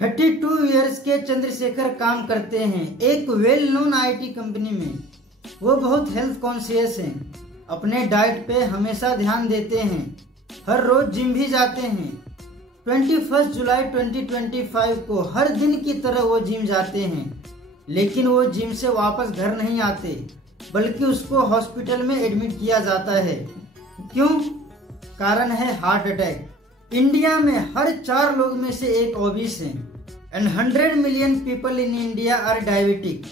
32 years के चंद्रशेखर काम करते हैं एक वेल नोन आईटी कंपनी में। वो बहुत हेल्थ कॉन्शियस हैं, अपने डाइट पे हमेशा ध्यान देते हैं, हर रोज जिम भी जाते हैं। 21 जुलाई 2025 को हर दिन की तरह वो जिम जाते हैं, लेकिन वो जिम से वापस घर नहीं आते, बल्कि उसको हॉस्पिटल में एडमिट किया जाता है। क्यों? कारण है हार्ट अटैक। इंडिया में हर 4 लोग में से एक ओबीस है and 100 million people in India are diabetic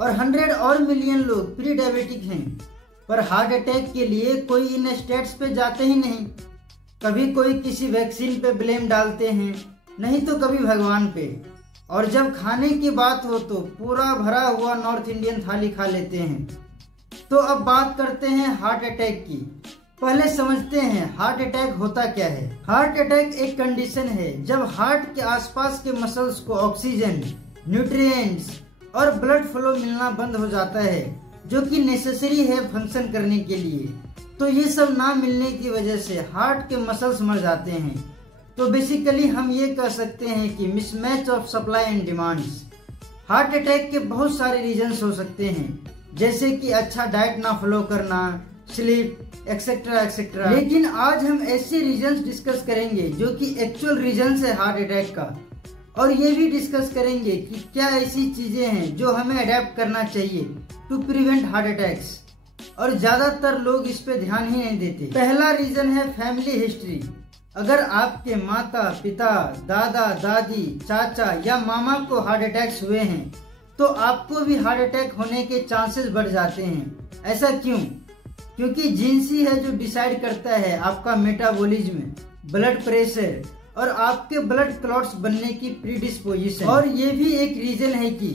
और 100 और मिलियन लोग प्री डायबिटिक हैं। पर हार्ट अटैक के लिए कोई इन स्टेट्स पे जाते ही नहीं। कभी कोई किसी वैक्सीन पे ब्लेम डालते हैं, नहीं तो कभी भगवान पे, और जब खाने की बात हो तो पूरा भरा हुआ नॉर्थ इंडियन थाली खा लेते हैं। तो अब बात करते हैं हार्ट अटैक की। पहले समझते हैं हार्ट अटैक होता क्या है। हार्ट अटैक एक कंडीशन है जब हार्ट के आसपास के मसल्स को ऑक्सीजन, न्यूट्रिएंट्स और ब्लड फ्लो मिलना बंद हो जाता है, जो कि नेसेसरी है फंक्शन करने के लिए। तो ये सब ना मिलने की वजह से हार्ट के मसल्स मर जाते हैं। तो बेसिकली हम ये कह सकते हैं कि mismatch of supply and demands. Heart attack के बहुत सारे रीजंस हो सकते हैं, जैसे कि अच्छा डाइट ना फॉलो करना, स्लीप, एक्सेट्रा एक्सेट्रा। लेकिन आज हम ऐसे रीजंस डिस्कस करेंगे जो कि एक्चुअल रीजंस है हार्ट अटैक का, और ये भी डिस्कस करेंगे कि क्या ऐसी चीजें हैं जो हमें अडेप्ट करना चाहिए टू प्रिवेंट हार्ट अटैक्स, और ज्यादातर लोग इस पे ध्यान ही नहीं देते। पहला रीजन है फैमिली हिस्ट्री। अगर आपके माता पिता, दादा दादी, चाचा या मामा को हार्ट अटैक्स हुए हैं तो आपको भी हार्ट अटैक होने के चांसेस बढ़ जाते हैं। ऐसा क्यों? क्योंकि जीन्स ही है जो डिसाइड करता है आपका मेटाबॉलिज्म, ब्लड प्रेशर और आपके ब्लड क्लॉट्स बनने की प्रीडिस्पोजिशन। और ये भी एक रीजन है कि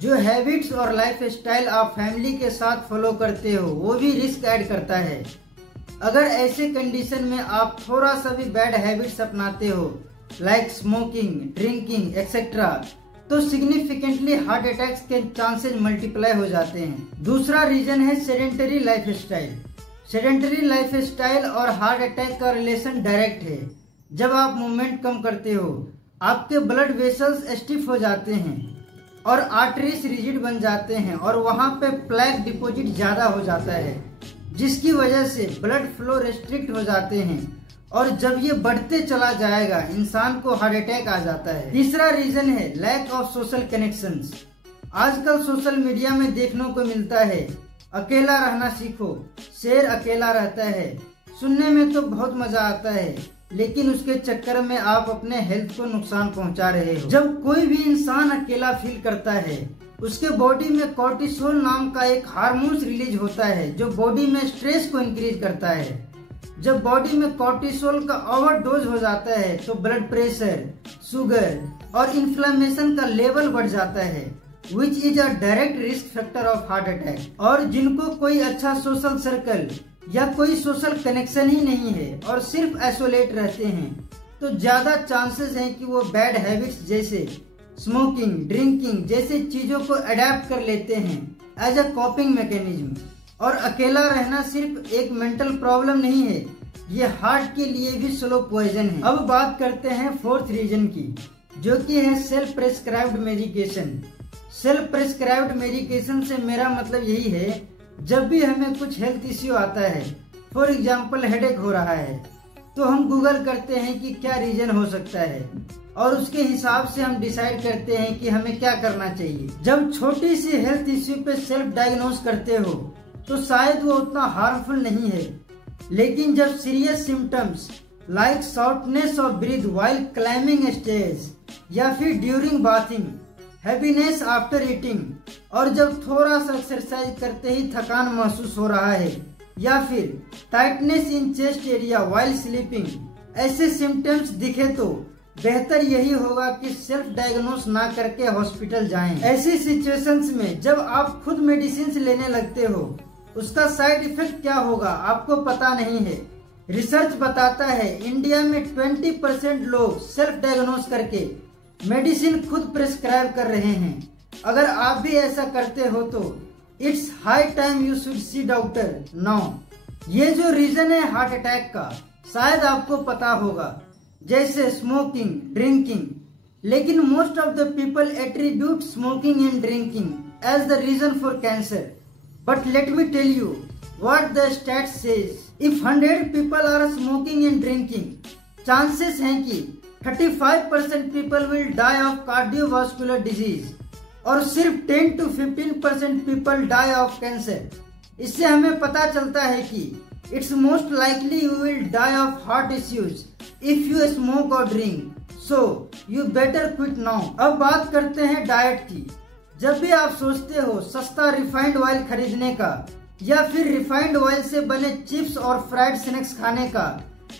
जो हैबिट्स और लाइफ स्टाइल आप फैमिली के साथ फॉलो करते हो वो भी रिस्क ऐड करता है। अगर ऐसे कंडीशन में आप थोड़ा सा भी बैड हैबिट्स अपनाते हो, लाइक स्मोकिंग, ड्रिंकिंग एक्सेट्रा, तो सिग्निफिकेंटली हार्ट अटैक्स के चांसेस मल्टीप्लाई हो जाते हैं। दूसरा रीजन है सेडेंटरी लाइफस्टाइल। सेडेंटरी लाइफस्टाइल और हार्ट अटैक का रिलेशन डायरेक्ट है। जब आप मूवमेंट कम करते हो, आपके ब्लड वेसल्स स्टिफ हो जाते हैं और आर्टरीज रिजिड बन जाते हैं, और वहां पे प्लेक डिपॉजिट ज्यादा हो जाता है, जिसकी वजह से ब्लड फ्लो रेस्ट्रिक्ट हो जाते हैं, और जब ये बढ़ते चला जाएगा इंसान को हार्ट अटैक आ जाता है। तीसरा रीजन है लैक ऑफ सोशल कनेक्शंस। आजकल सोशल मीडिया में देखने को मिलता है अकेला रहना सीखो, शेर अकेला रहता है। सुनने में तो बहुत मजा आता है, लेकिन उसके चक्कर में आप अपने हेल्थ को नुकसान पहुंचा रहे हो। जब कोई भी इंसान अकेला फील करता है, उसके बॉडी में कॉर्टिसोल नाम का एक हार्मोन रिलीज होता है जो बॉडी में स्ट्रेस को इंक्रीज करता है। जब बॉडी में कॉर्टिसोल का ओवरडोज हो जाता है तो ब्लड प्रेशर, शुगर और इन्फ्लेमेशन का लेवल बढ़ जाता है, which is a direct risk factor of heart attack. और जिनको कोई अच्छा सोशल सर्कल या कोई सोशल कनेक्शन ही नहीं है और सिर्फ आइसोलेट रहते हैं, तो ज्यादा चांसेस हैं कि वो बैड हैबिट्स जैसे स्मोकिंग, ड्रिंकिंग जैसे चीजों को अडेप्ट कर लेते हैं एज अ कॉपिंग मैकेनिज्म। और अकेला रहना सिर्फ एक मेंटल प्रॉब्लम नहीं है, ये हार्ट के लिए भी स्लो पॉइजन है। अब बात करते हैं फोर्थ रीजन की, जो कि है self prescribed medication. Self prescribed medication से मेरा मतलब यही है, जब भी हमें कुछ हेल्थ इश्यू आता है, फॉर एग्जाम्पल हेडेक हो रहा है, तो हम गूगल करते हैं कि क्या रीजन हो सकता है, और उसके हिसाब से हम डिसाइड करते हैं कि हमें क्या करना चाहिए। जब छोटी सी हेल्थ इश्यू पे सेल्फ डायग्नोज करते हो तो शायद वो उतना हार्मफुल नहीं है, लेकिन जब serious symptoms like shortness of breath while climbing stage, या फिर during bathing, happiness after eating, और जब थोड़ा सा एक्सरसाइज करते ही थकान महसूस हो रहा है, या फिर tightness in chest area while sleeping, ऐसे सिम्टम्स दिखे तो बेहतर यही होगा कि सेल्फ डायग्नोस ना करके हॉस्पिटल जाएं। ऐसी सिचुएशंस में जब आप खुद मेडिसिन लेने लगते हो, उसका साइड इफेक्ट क्या होगा आपको पता नहीं है। रिसर्च बताता है इंडिया में 20% लोग सेल्फ डायग्नोस करके मेडिसिन खुद प्रेस्क्राइब कर रहे हैं। अगर आप भी ऐसा करते हो तो it's high time you should see doctor now. ये जो रीजन है हार्ट अटैक का, शायद आपको पता होगा, जैसे स्मोकिंग, ड्रिंकिंग, लेकिन most of the people attribute smoking and drinking as the reason for cancer. But let me tell you what the stats says. If 100 people are smoking and drinking, chances हैं कि 35% people will die of cardiovascular disease और सिर्फ 10 to 15% people die of cancer. इससे हमें पता चलता है कि it's most likely you will die of heart issues if you smoke और drink, so you better quit now. अब बात करते हैं डाइट की। जब भी आप सोचते हो सस्ता रिफाइंड ऑयल खरीदने का या फिर रिफाइंड ऑयल से बने चिप्स और फ्राइड स्नैक्स खाने का,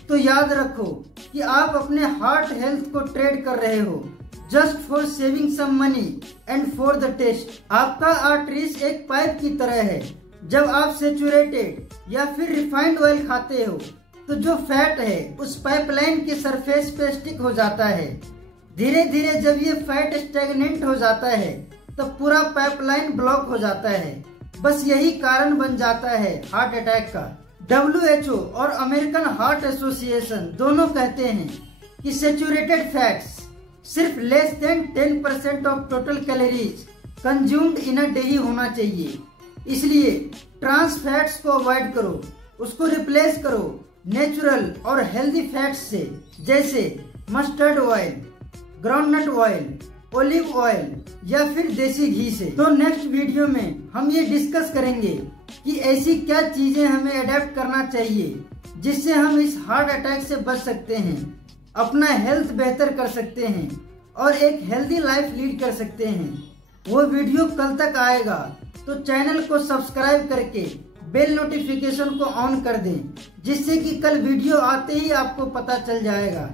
तो याद रखो कि आप अपने हार्ट हेल्थ को ट्रेड कर रहे हो just for saving some money and for the taste. आपका आर्टरीज एक पाइप की तरह है। जब आप सेचुरेटेड या फिर रिफाइंड ऑयल खाते हो तो जो फैट है उस पाइपलाइन के सरफेस पे स्टिक हो जाता है। धीरे धीरे जब ये फैट स्टेगनेंट हो जाता है तब पूरा पाइपलाइन ब्लॉक हो जाता है। बस यही कारण बन जाता है हार्ट अटैक का। WHO और अमेरिकन हार्ट एसोसिएशन दोनों कहते हैं कि सेचुरेटेड फैट्स सिर्फ less than 10% of total calories consumed in a day ही होना चाहिए। इसलिए ट्रांस फैट्स को अवॉइड करो, उसको रिप्लेस करो नेचुरल और हेल्दी फैट्स से, जैसे mustard oil, groundnut oil, olive oil या फिर देसी घी से। तो नेक्स्ट वीडियो में हम ये डिस्कस करेंगे कि ऐसी क्या चीजें हमें अडेप्ट करना चाहिए जिससे हम इस हार्ट अटैक से बच सकते हैं, अपना हेल्थ बेहतर कर सकते हैं और एक हेल्दी लाइफ लीड कर सकते हैं। वो वीडियो कल तक आएगा, तो चैनल को सब्सक्राइब करके बेल नोटिफिकेशन को ऑन कर दें, जिससे कि कल वीडियो आते ही आपको पता चल जाएगा।